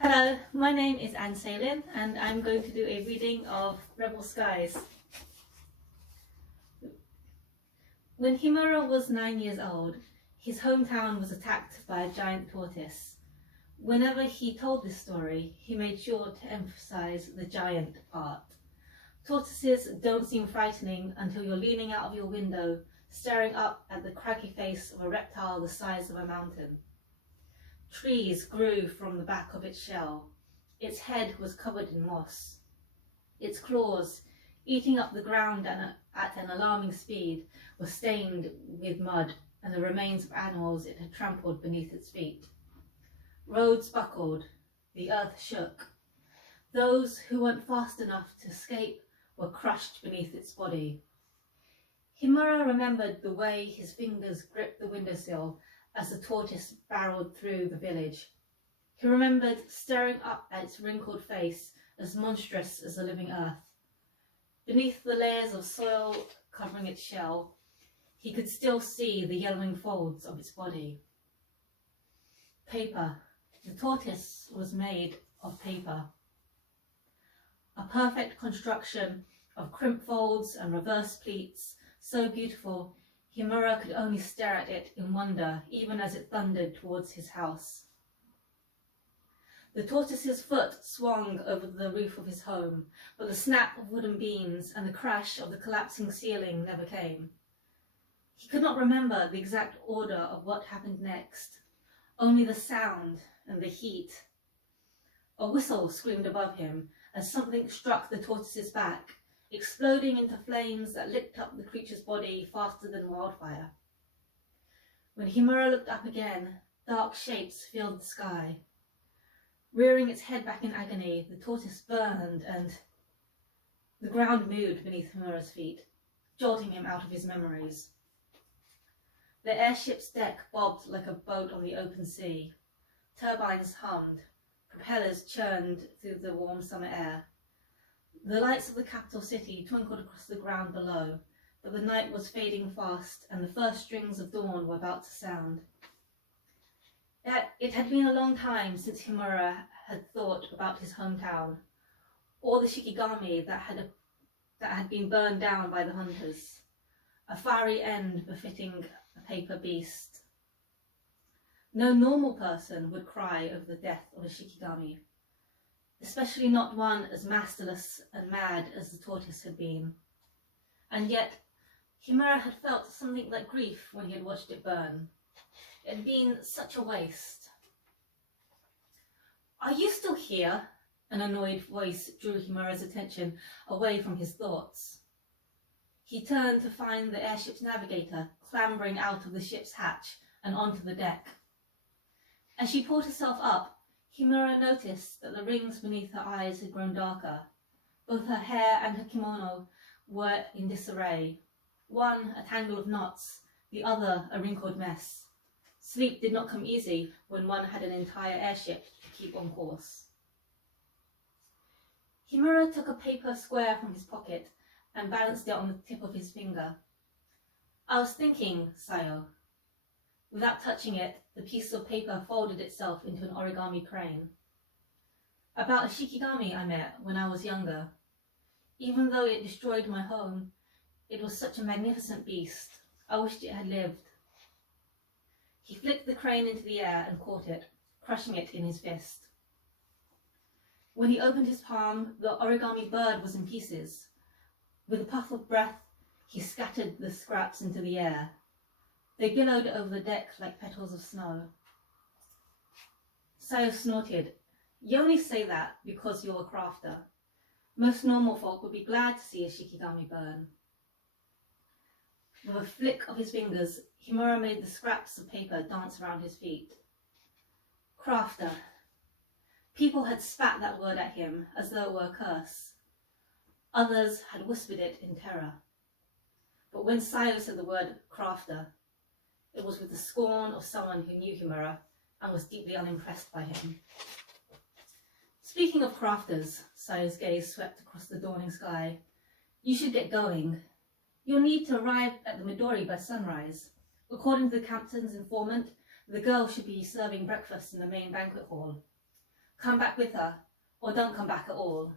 Hello, my name is Ann Sei Lin and I'm going to do a reading of Rebel Skies. When Himura was 9 years old, his hometown was attacked by a giant tortoise. Whenever he told this story, he made sure to emphasize the giant part. Tortoises don't seem frightening until you're leaning out of your window, staring up at the craggy face of a reptile the size of a mountain. Trees grew from the back of its shell. Its head was covered in moss. Its claws, eating up the ground at an alarming speed, were stained with mud and the remains of animals it had trampled beneath its feet. Roads buckled, the earth shook. Those who went fast enough to escape were crushed beneath its body. Himura remembered the way his fingers gripped the windowsill as the tortoise barreled through the village. He remembered staring up at its wrinkled face, as monstrous as the living earth. Beneath the layers of soil covering its shell, he could still see the yellowing folds of its body. Paper. The tortoise was made of paper. A perfect construction of crimp folds and reverse pleats, so beautiful Himura could only stare at it in wonder, even as it thundered towards his house. The tortoise's foot swung over the roof of his home, but the snap of wooden beams and the crash of the collapsing ceiling never came. He could not remember the exact order of what happened next, only the sound and the heat. A whistle screamed above him as something struck the tortoise's back, exploding into flames that licked up the creature's body faster than wildfire. When Himura looked up again, dark shapes filled the sky. Rearing its head back in agony, the tortoise burned and the ground moved beneath Himura's feet, jolting him out of his memories. The airship's deck bobbed like a boat on the open sea. Turbines hummed, propellers churned through the warm summer air. The lights of the capital city twinkled across the ground below, but the night was fading fast and the first strings of dawn were about to sound. It had been a long time since Himura had thought about his hometown, or the shikigami that had been burned down by the hunters, a fiery end befitting a paper beast. No normal person would cry over the death of a shikigami, especially not one as masterless and mad as the tortoise had been. And yet, Himura had felt something like grief when he had watched it burn. It had been such a waste. "Are you still here?" An annoyed voice drew Himura's attention away from his thoughts. He turned to find the airship's navigator clambering out of the ship's hatch and onto the deck. As she pulled herself up, Himura noticed that the rings beneath her eyes had grown darker. Both her hair and her kimono were in disarray, one a tangle of knots, the other a wrinkled mess. Sleep did not come easy when one had an entire airship to keep on course. Himura took a paper square from his pocket and balanced it on the tip of his finger. "I was thinking, Sayo." Without touching it, the piece of paper folded itself into an origami crane. "About a shikigami I met when I was younger. Even though it destroyed my home, it was such a magnificent beast. I wished it had lived." He flicked the crane into the air and caught it, crushing it in his fist. When he opened his palm, the origami bird was in pieces. With a puff of breath, he scattered the scraps into the air. They billowed over the deck like petals of snow. Sayo snorted. "You only say that because you're a crafter. Most normal folk would be glad to see a shikigami burn." With a flick of his fingers, Himura made the scraps of paper dance around his feet. Crafter. People had spat that word at him as though it were a curse. Others had whispered it in terror. But when Sayo said the word crafter, it was with the scorn of someone who knew Himura and was deeply unimpressed by him. "Speaking of crafters," Sayo's gaze swept across the dawning sky, "you should get going. You'll need to arrive at the Midori by sunrise. According to the captain's informant, the girl should be serving breakfast in the main banquet hall. Come back with her, or don't come back at all.